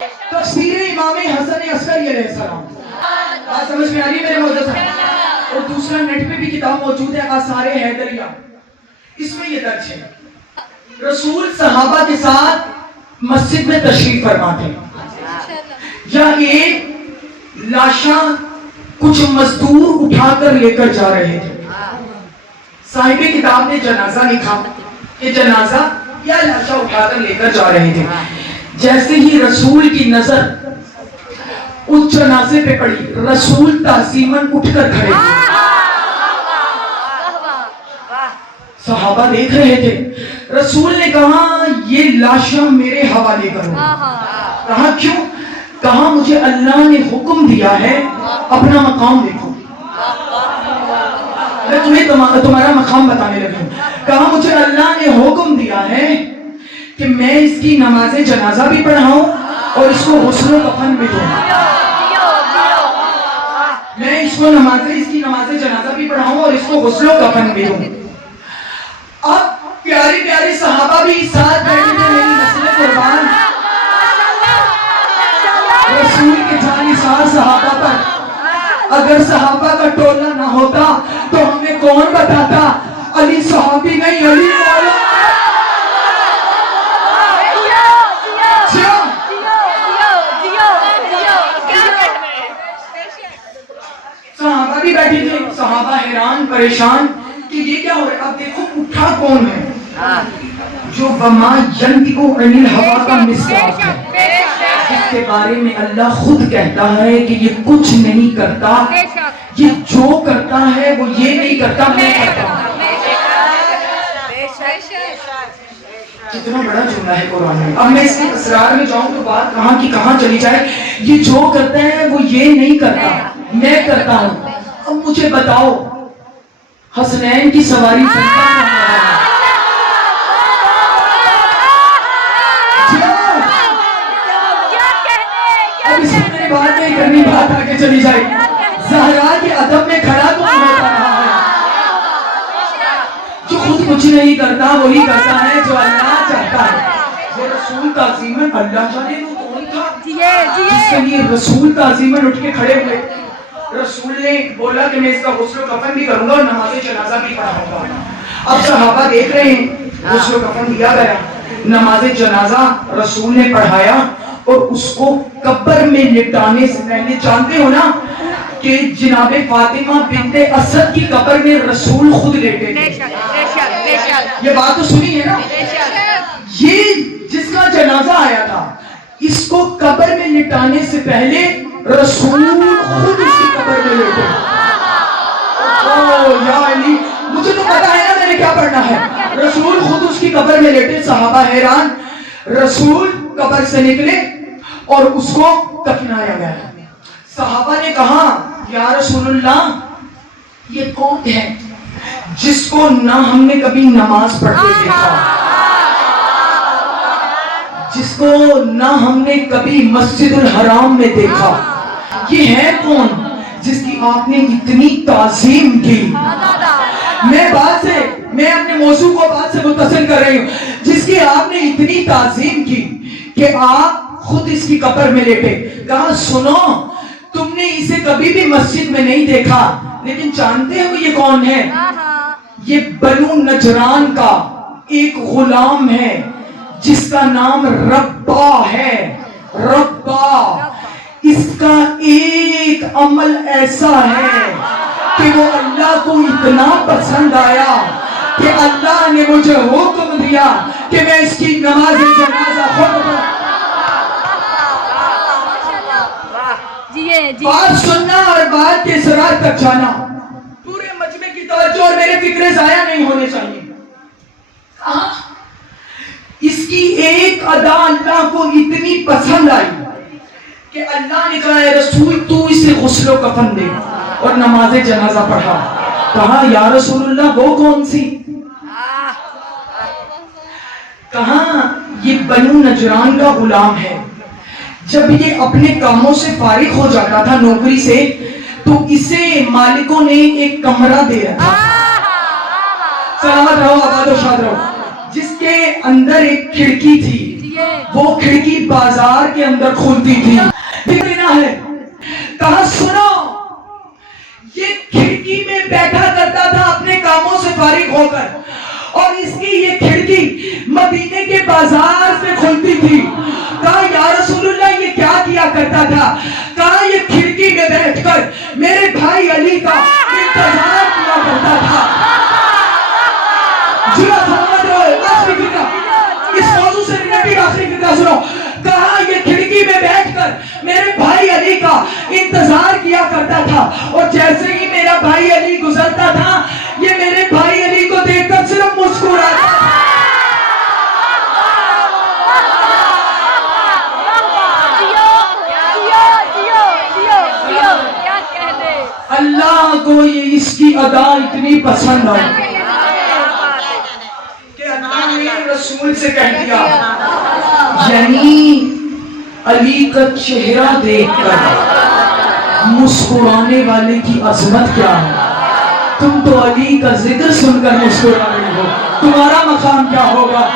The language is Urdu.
تفسیر امام حسن عسکری علیہ السلام، بات سمجھ میں آ رہی ہے میرے موجود ہے؟ اور دوسرا نیٹ پہ بھی کتاب موجود ہے آثار حیدریہ، اس میں یہ درج ہے رسول صحابہ کے ساتھ مسجد میں تشریف فرما تھے، یا ایک لاشاں کچھ مزدور اٹھا کر لے کر جا رہے تھے، صاحب کتاب نے جنازہ لکھا کہ جنازہ یا لاشاں اٹھا کر لے کر جا رہے تھے، جیسے ہی رسول کی نظر اس جنازے پہ پڑی، رسول تعظیماً اٹھ کر کھڑے ہوئے، صحابہ دیکھ رہے تھے، رسول نے کہا یہ لاشاں میرے حوالے کرو، کہا کیوں؟ کہا مجھے اللہ نے حکم دیا ہے اپنا مقام دیکھو، میں تمہیں تمہارا مقام بتانے لگا ہوں، کہا مجھے اللہ نے حکم دیا ہے کہ میں اس کی نماز جنازہ بھی پڑھاؤں اور اس کو غسل و کفن بھی دوں، میں اس کی نماز جنازہ بھی پڑھاؤں اور اس کو غسل و کفن بھی دوں۔ اب پیاری پیاری صحابہ بھی ساتھ بیٹھے تھے، میری نسل قربان، رسول کے جانثار صحابہ پر اگر صحابہ کا ٹولہ نہ ہوتا تو ہمیں کون بتاتا علی صحابی نہیں علی مولا۔ صحابہ بھی بیٹھے تھے، صحابہ حیران پریشان کہ یہ کیا ہو رہا ہے۔ اب دیکھو اٹھا کون ہے؟ جو وما ینطق عن الہویٰ کا مصداق ہے، اس کے بارے میں اللہ خود کہتا ہے کہ یہ کچھ نہیں کرتا، یہ جو کرتا ہے وہ یہ نہیں کرتا، میں کرتا ہوں۔ کتنا بڑا جملہ ہے قرآن میں۔ اب میں اس کے اسرار میں جاؤں تو بات کہاں کی کہاں چلی جائے۔ یہ جو کرتا ہے وہ یہ نہیں کرتا، میں کرتا ہوں۔ اب مجھے بتاؤ حسنین کی سواری سنتا ہے؟ اب اس میں میری بات نہیں کرنی، بات آگے چلی جائے۔ زہرا کے ادب میں کھڑا تو ہوتا رہا ہے، جو خود کچھ نہیں کرتا وہی کرتا ہے جو اللہ چاہتا ہے۔ وہ رسول تعظیماً اللہ جانے وہ کون تھا جس کے لیے رسول تعظیماً اٹھ کے کھڑے ہوئے۔ رسول نے بولا کہ میں اس کا غسل و کفن بھی کروں گا اور نماز جنازہ بھی پڑھاؤں گا۔ اب صحابہ دیکھ رہے ہیں، غسل و کفن دیا گیا، نماز جنازہ رسول نے پڑھایا اور اس کو قبر میں لٹانے سے پہلے جانتے ہو نا کہ جناب فاطمہ بنت اسد کی قبر میں رسول خود لیٹے تھے، یہ بات تو سنی ہے نا۔ یہ جس کا جنازہ آیا تھا اس کو قبر میں لٹانے سے پہلے رسول خود اس کی قبر میں لیٹے۔ اوہ یا علی، مجھے تو پتا ہے نا میں نے کیا پڑھنا ہے۔ رسول خود اس کی قبر میں لیٹے، صحابہ حیران۔ رسول قبر سے نکلے اور اس کو کفنایا گیا۔ صحابہ نے کہا یا رسول اللہ یہ کون ہے جس کو نہ ہم نے کبھی نماز پڑھتے دیکھا، جس کو نہ ہم نے کبھی مسجد الحرام میں دیکھا، یہ ہے کون جس کی آپ نے اتنی تعظیم کی؟ میں اپنے موضوع کو بات سے متصل کر رہی ہوں، جس کی آپ نے اتنی تعظیم کی کہ آپ خود اس کی قبر میں لیٹے۔ کہا سنو تم نے اسے کبھی بھی مسجد میں نہیں دیکھا، لیکن جانتے ہو یہ کون ہے؟ یہ بنو نجران کا ایک غلام ہے جس کا نام ربا ہے۔ ربا، اس کا ایک عمل ایسا ہے کہ وہ اللہ کو اتنا پسند آیا کہ اللہ نے مجھے حکم دیا کہ میں اس کی نماز جنازہ خود پڑھوں۔ بات سننا اور بات کے اسرار تک جانا، پورے مجمع کی توجہ اور میرے فکرے ضائع نہیں ہونے چاہیے۔ اس کی ایک ادا اللہ کو اتنی پسند آئی کہ اللہ نے کہا اے رسول تو اسے غسل و کفن دے اور نماز جنازہ پڑھا۔ کہا یا رسول اللہ وہ کون سی؟ کہا یہ بنو نجران کا غلام ہے، جب یہ اپنے کاموں سے فارغ ہو جاتا تھا نوکری سے تو اسے مالکوں نے ایک کمرہ دے رکھا، سلامت رہو آباد و شاد رہو، جس کے اندر ایک کھڑکی تھی وہ کھڑکی بازار کے اندر کھلتی تھی. دینا ہے کہا سنو یہ کھڑکی میں بیٹھا کرتا تھا اپنے کاموں سے فارغ ہو کر, اور اس کی یہ کھڑکی مدینے کے بازار سے کھلتی تھی. کہا یا رسول اللہ یہ کیا کیا کرتا تھا؟ کہا یہ کھڑکی میں بیٹھ کر میرے بھائی علی کا انتظار کیا کرتا تھا. جی محمد روئے آخری فکرہ اس موضوع سے ریلیٹڈ آخری فکرہ سنو. کہا یہ کھڑکی میں بیٹھ کر میرے بھائی علی کا انتظار کیا کرتا تھا, اور جیسے ہی میرا بھائی علی گزرتا تھا یہ میرے بھائی علی کو دیکھ کر صرف مسکراتا تھا. اللہ کو یہ اس کی ادا اتنی پسند آئی کہ اللہ نے رسول سے کہہ دیا یعنی علی کا چہرہ دیکھ کر مسکرانے والے کی عظمت کیا ہے. تم تو علی کا ذکر سن کر مسکرا رہے ہو, تمہارا مقام کیا ہوگا؟